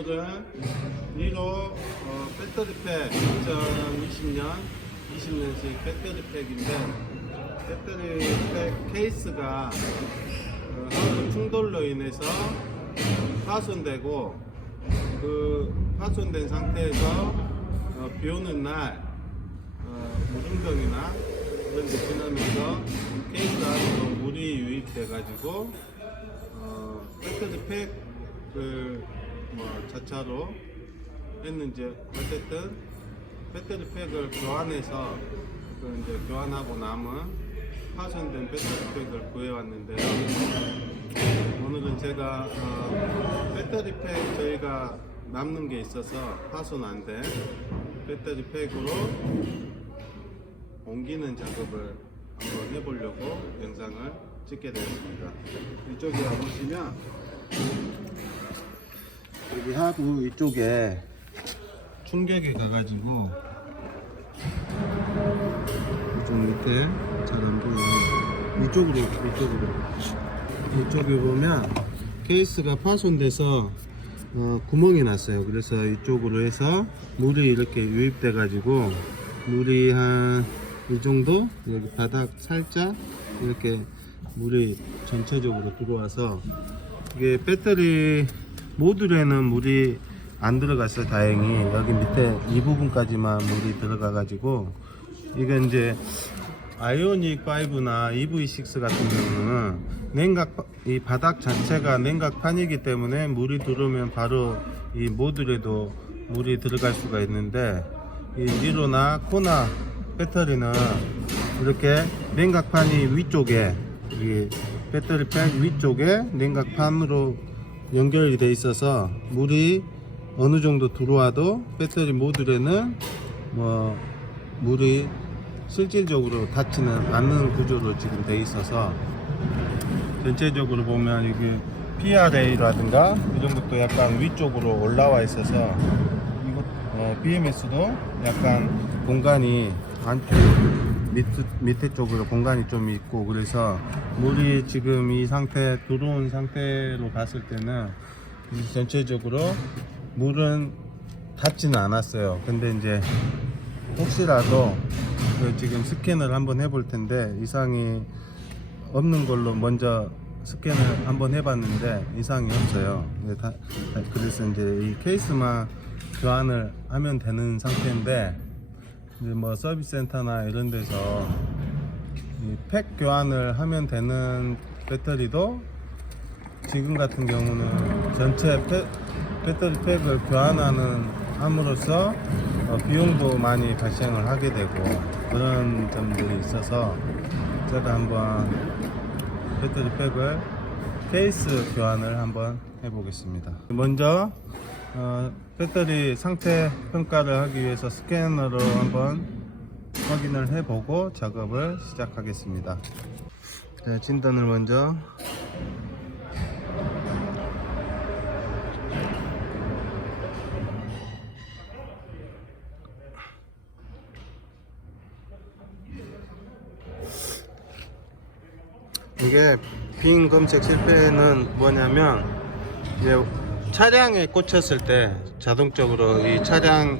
오늘은 니로 배터리팩 2020년식 배터리팩인데, 배터리팩 케이스가 하드 충돌로 인해서 파손되고, 그 파손된 상태에서 비 오는 날 무릉덩이나 이런 데 지나면서 케이스 안으로 물이 유입돼 가지고 배터리팩을 자차로 했는지 어쨌든 배터리팩을 교환해서 이제 교환하고 남은 파손된 배터리팩을 구해왔는데요. 오늘은 제가 배터리팩 저희가 남는 게 있어서 파손 안 된 배터리팩으로 옮기는 작업을 한번 해보려고 영상을 찍게 되었습니다. 이쪽에 보시면 여기 하부 이쪽에 충격이 가가지고 이쪽 밑에 잘 안 보여요. 이쪽에 보면 케이스가 파손돼서 구멍이 났어요. 그래서 이쪽으로 해서 물이 이렇게 유입돼 가지고 물이 한 이 정도 여기 바닥 살짝 이렇게 물이 전체적으로 들어와서 이게 배터리 모듈에는 물이 안 들어갔어요. 다행히 여기 밑에 이 부분까지만 물이 들어가 가지고 이게 이제 아이오닉 5나 EV6 같은 경우는 이 바닥 자체가 냉각판이기 때문에 물이 들어오면 바로 이 모듈에도 물이 들어갈 수가 있는데, 이 니로나 코나 배터리는 이렇게 냉각판이 위쪽에, 이 배터리팩 위쪽에 냉각판으로 연결이 돼 있어서 물이 어느 정도 들어와도 배터리 모듈에는 물이 실질적으로 닿지는 않는 구조로 지금 돼 있어서, 전체적으로 보면 이게 PRA라든가 이런 것도 약간 위쪽으로 올라와 있어서 BMS도 약간 공간이 안쪽 밑에 쪽으로 공간이 좀 있고, 그래서 물이 지금 이 상태 들어온 상태로 봤을 때는 전체적으로 물은 닿지는 않았어요. 근데 이제 혹시라도 지금 스캔을 한번 해볼 텐데 이상이 없는 걸로 먼저 스캔을 한번 해봤는데 이상이 없어요. 그래서 이제 이 케이스만 교환을 하면 되는 상태인데, 이제 서비스 센터나 이런 데서 이 팩 교환을 하면 되는 배터리도 지금 같은 경우는 전체 배터리 팩을 교환하는 함으로써 비용도 많이 발생을 하게 되고 그런 점들이 있어서 제가 한번 배터리 팩을 케이스 교환을 한번 해보겠습니다. 먼저 배터리 상태 평가를 하기 위해서 스캐너로 한번 확인을 해보고 작업을 시작하겠습니다. 자, 진단을 먼저 이게 빈 검색 실패는 뭐냐면, 이제 차량에 꽂혔을 때 자동적으로 이 차량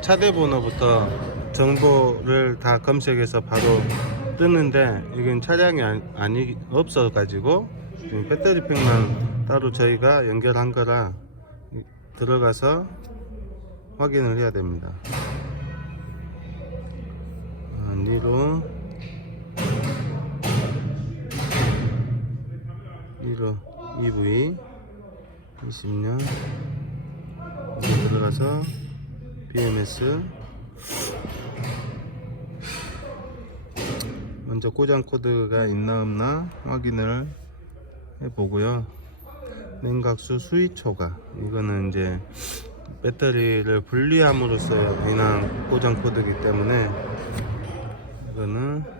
차대 번호부터 정보를 다 검색해서 바로 뜨는데, 이건 차량이 없어 가지고 배터리 팩만 따로 저희가 연결한 거라 들어가서 확인을 해야 됩니다. 니로 EV 20년 들어가서 BMS 먼저 고장 코드가 있나 없나 확인을 해보고요. 냉각수 수위 초과, 이거는 이제 배터리를 분리함으로써 인한 고장 코드이기 때문에 이거는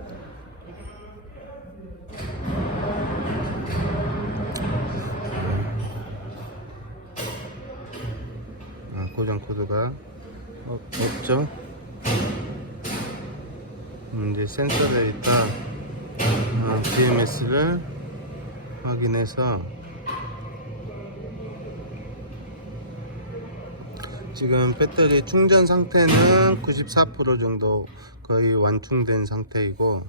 고장 코드가 없죠. 이제 센서 데이터 BMS를 확인해서 지금 배터리 충전 상태는 94% 정도 거의 완충된 상태이고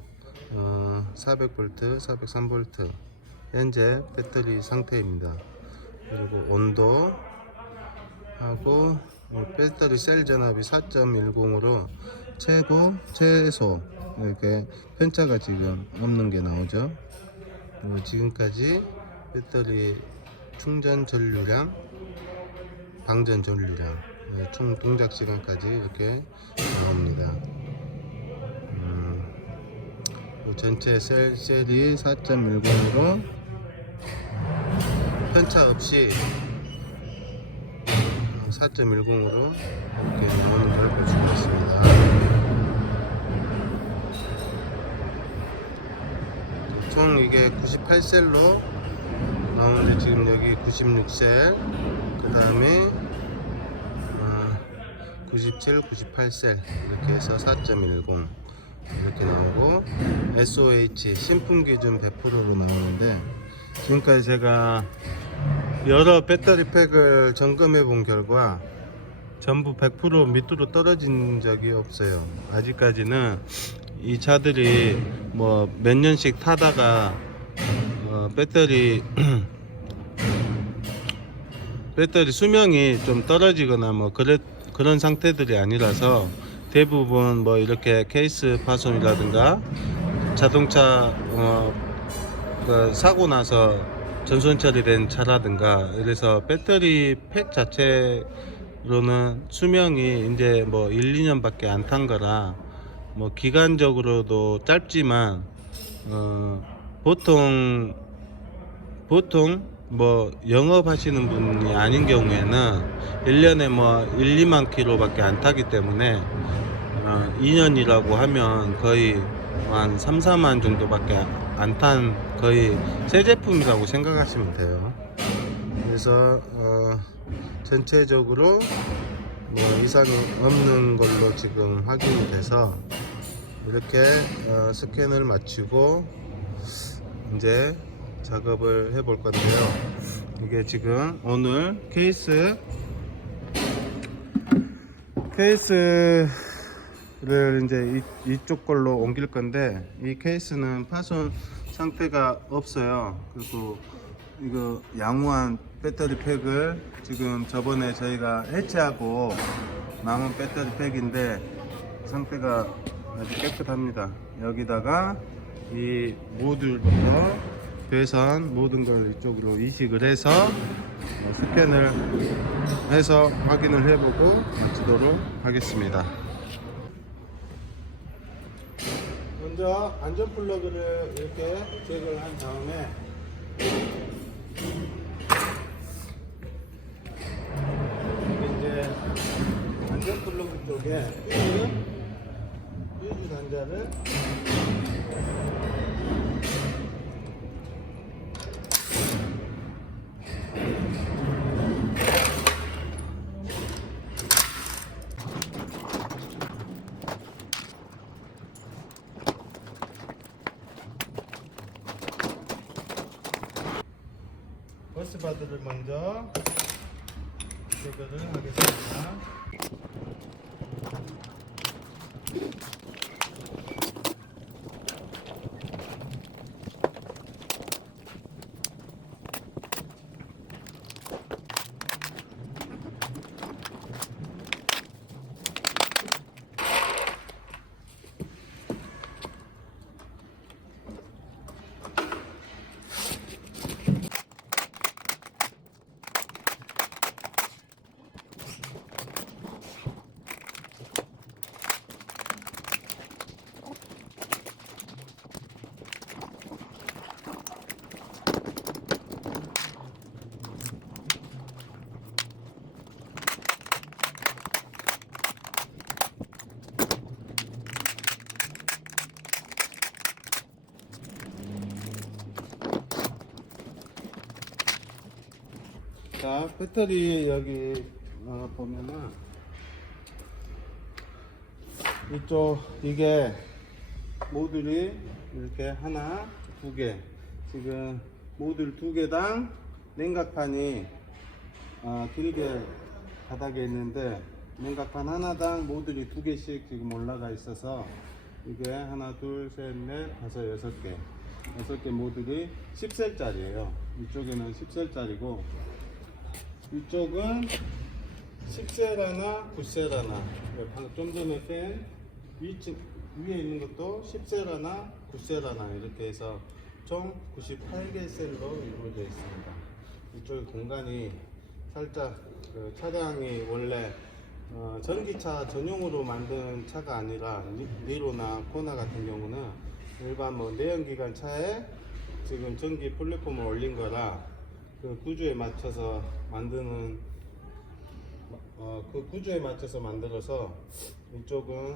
400V, 403V 현재 배터리 상태입니다. 그리고 온도 하고 배터리 셀 전압이 4.10으로 최소 이렇게 편차가 지금 없는 게 나오죠. 그리고 지금까지 배터리 충전 전류량, 방전 전류량, 총 동작 시간까지 이렇게 나옵니다. 전체 셀이 4.10으로 편차 없이 4.10으로 이렇게 나오는 걸 볼 수가 있습니다. 총 이게 98셀로 나오는데 지금 여기 96셀, 그 다음에 97, 98셀 이렇게 해서 4.10 이렇게 나오고 SOH 신품 기준 100%로 나오는데, 지금까지 제가 여러 배터리 팩을 점검해 본 결과 전부 100% 밑으로 떨어진 적이 없어요. 아직까지는 이 차들이 뭐 몇 년씩 타다가 배터리 수명이 좀 떨어지거나 뭐 그런 상태들이 아니라서 대부분 뭐 이렇게 케이스 파손이라든가 자동차 그 사고 나서 전손 처리된 차라든가 이래서 배터리 팩 자체로는 수명이 이제 뭐 1, 2년밖에 안 탄 거라 뭐 기간적으로도 짧지만 보통 뭐 영업하시는 분이 아닌 경우에는 1년에 뭐 1, 2만 킬로밖에 안 타기 때문에 2년이라고 하면 거의 한 3, 4만 정도밖에 안 탄 거의 새 제품이라고 생각하시면 돼요. 그래서 전체적으로 뭐 이상이 없는 걸로 지금 확인이 돼서 이렇게 스캔을 마치고 이제 작업을 해 볼 건데요. 이게 지금 오늘 케이스를 이제 이쪽 걸로 옮길 건데, 이 케이스는 파손 상태가 없어요. 그리고 이거 양호한 배터리 팩을 지금 저번에 저희가 해체하고 남은 배터리 팩인데 상태가 아주 깨끗합니다. 여기다가 이 모듈부터 배선 모든 걸 이쪽으로 이식을 해서 스캔을 해서 확인을 해보고 마치도록 하겠습니다. 먼저 안전 플러그를 이렇게 제거를 한 다음에 이제 안전 플러그 쪽에 퓨즈 단자를 버스바드를 먼저 제거를 하겠습니다. 자, 배터리 여기 보면은 이쪽 이게 모듈이 이렇게 하나, 두 개, 지금 모듈 두 개당 냉각판이 길게 바닥에 있는데 냉각판 하나당 모듈이 2개씩 지금 올라가 있어서 이게 하나 둘셋넷 다섯 6개 모듈이 10셀짜리예요. 이쪽에는 10셀짜리고 이쪽은 10셀 하나 9셀 하나, 방금 좀 전에 뺀 위에 있는 것도 10셀 하나 9셀 하나 이렇게 해서 총 98개 셀로 이루어져 있습니다. 이쪽 공간이 살짝 그 차량이 원래 전기차 전용으로 만든 차가 아니라 니로나 코나 같은 경우는 일반 뭐 내연기관 차에 지금 전기 플랫폼을 올린 거라 그 구조에 맞춰서 만드는 그 구조에 맞춰서 만들어서 이쪽은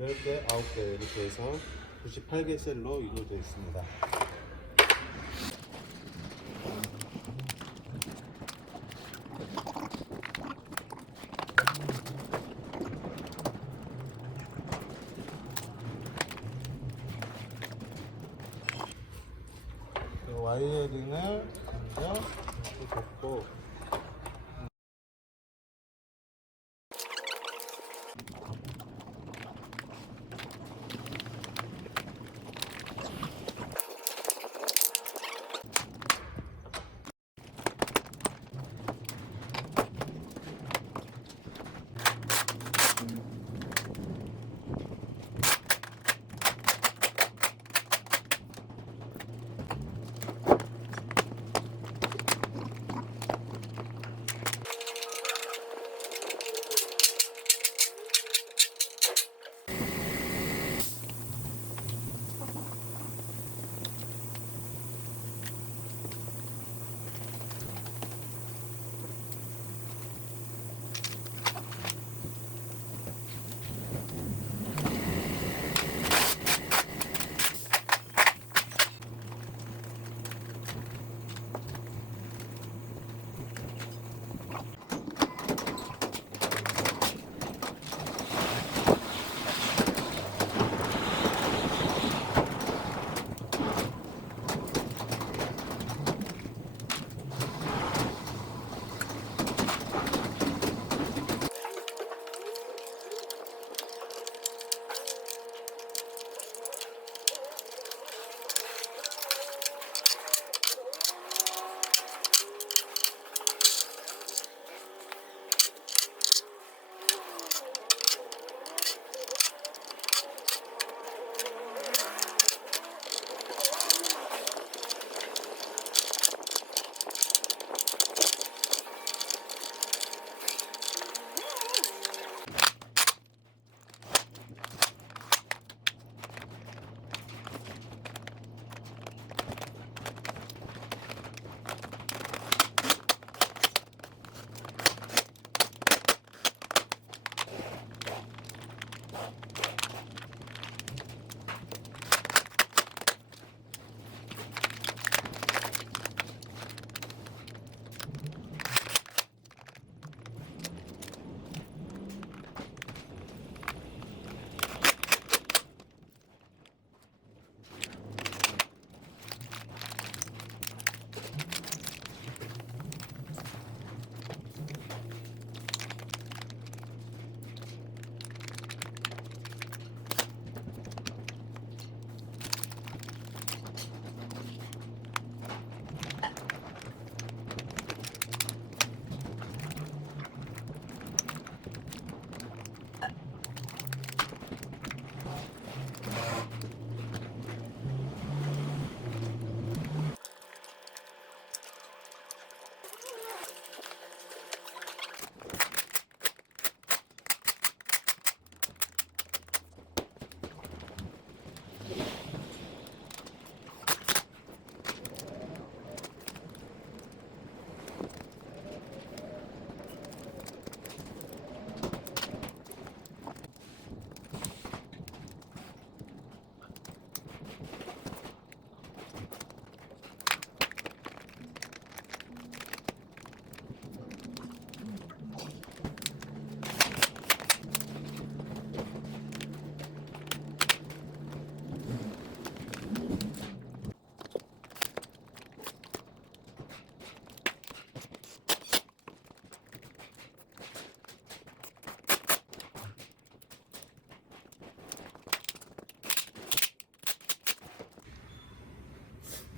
10개, 9개 이렇게 해서 98개 셀로 이루어져 있습니다. 와이어링을 먼저 이렇게 줬고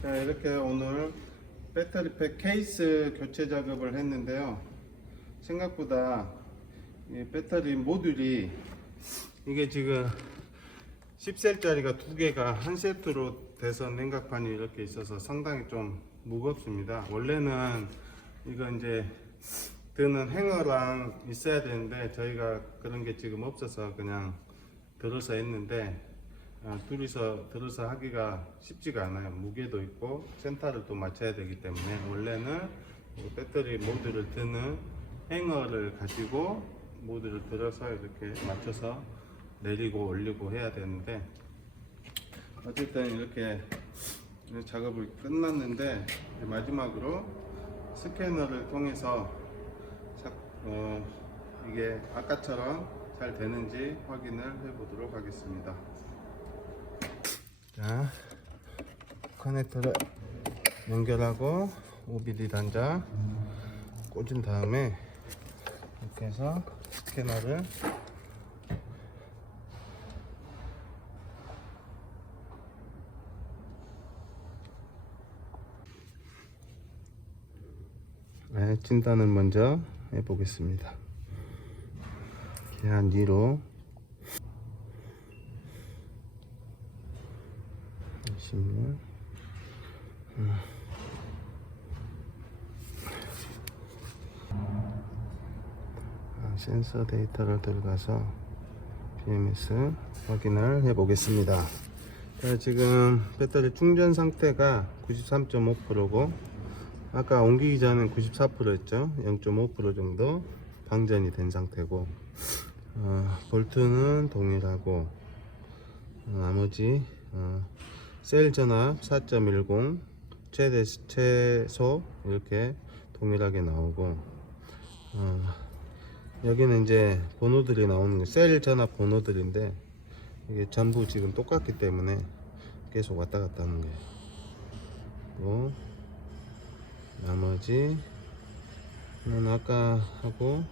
자, 이렇게 오늘 배터리팩 케이스 교체 작업을 했는데요. 생각보다 이 배터리 모듈이 이게 지금 10셀짜리가 두 개가 한 세트로 돼서 냉각판이 이렇게 있어서 상당히 좀 무겁습니다. 원래는 이거 이제 드는 행어랑 있어야 되는데 저희가 그런 게 지금 없어서 그냥 들어서 했는데 둘이서 들어서 하기가 쉽지가 않아요. 무게도 있고 센터를 또 맞춰야 되기 때문에 원래는 배터리 모듈을 드는 행어를 가지고 모듈을 들어서 이렇게 맞춰서 내리고 올리고 해야 되는데 어쨌든 이렇게 작업이 끝났는데 마지막으로 스캐너를 통해서 이게 아까처럼 잘 되는지 확인을 해 보도록 하겠습니다. 자, 커넥터를 연결하고 OBD 단자 꽂은 다음에 이렇게 해서 스캐너를 진단을 먼저 해보겠습니다. 계한 2로 16 센서 데이터를 들어가서 BMS 확인을 해 보겠습니다. 지금 배터리 충전 상태가 93.5%고 아까 옮기기 전엔 94%였죠. 0.5% 정도 방전이 된 상태고 볼트는 동일하고 나머지 셀 전압 4.10 최소 이렇게 동일하게 나오고 여기는 이제 번호들이 나오는 셀 전압 번호들인데 이게 전부 지금 똑같기 때문에 계속 왔다 갔다 하는 거예요. 나머지는 아까 하고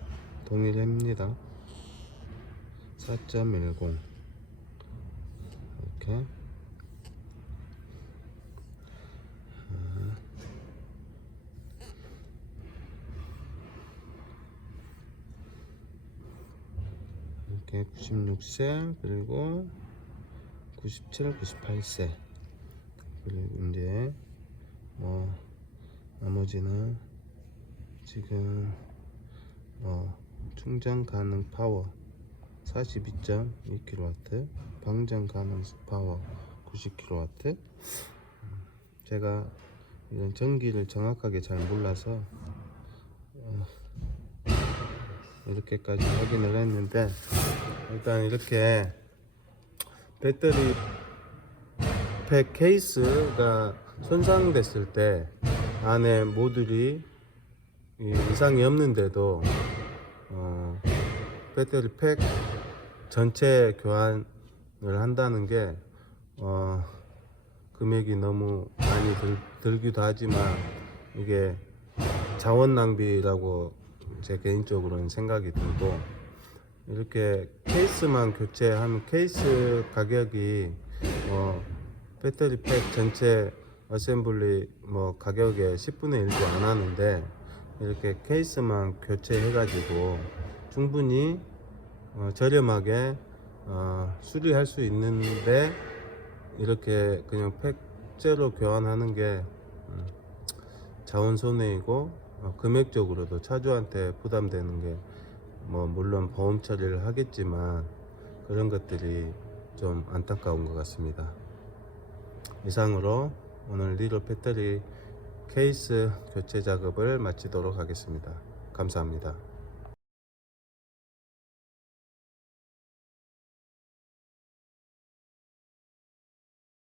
동일합니다. 4.10 이렇게 이렇게 96셀 그리고 97, 98셀 그리고 이제 나머지는 지금 충전 가능 파워 42.2kW 방전 가능 파워 90kW 제가 이런 전기를 정확하게 잘 몰라서 이렇게까지 확인을 했는데 일단 이렇게 배터리 팩 케이스가 손상됐을 때 안에 모듈이 이상이 없는데도 배터리 팩 전체 교환을 한다는 게 금액이 너무 많이 들기도 하지만 이게 자원 낭비라고 제 개인적으로는 생각이 들고 이렇게 케이스만 교체하면 케이스 가격이 배터리 팩 전체 어셈블리 가격의 10분의 1도 안 하는데 이렇게 케이스만 교체해 가지고 충분히 저렴하게 수리할 수 있는데 이렇게 그냥 팩제로 교환하는 게 자원 손해이고 금액적으로도 차주한테 부담되는 게 물론 보험 처리를 하겠지만 그런 것들이 좀 안타까운 것 같습니다. 이상으로 오늘 리로 배터리 케이스 교체 작업을 마치도록 하겠습니다. 감사합니다.